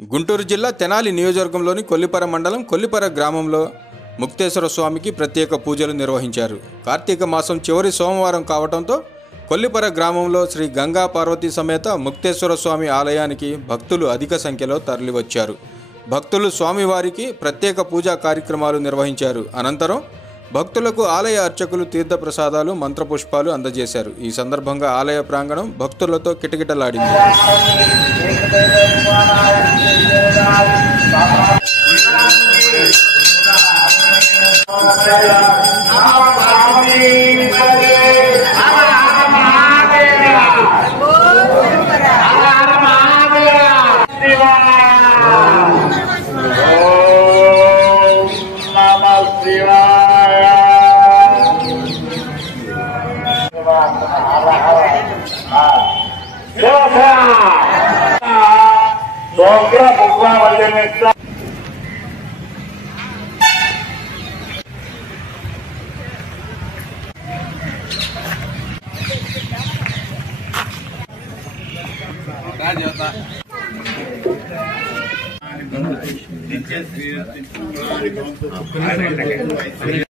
గుంటూరు జిల్లా తెనాలి నియోజకవర్గంలోని కొల్లిపర మండలం కొల్లిపర గ్రామంలో ముక్తేశ్వర స్వామికి ప్రత్యేక పూజలు నిర్వహించారు. కార్తీక మాసం చివరి సోమవారం కావడంతో కొల్లిపర గ్రామంలో శ్రీ గంగా పార్వతీ సమేత ముక్తేశ్వర స్వామి ఆలయానికి భక్తులు అధిక సంఖ్యలో తరలివచ్చారు. భక్తులు స్వామివారికి ప్రత్యేక పూజా కార్యక్రమాలు నిర్వహించారు. అనంతరం భక్తులకు ఆలయ అర్చకులు తీర్థప్రసాదాలు మంత్రపుష్పాలు అందజేశారు. ఈ సందర్భంగా ఆలయ ప్రాంగణం భక్తులతో కిటకిటలాడింది.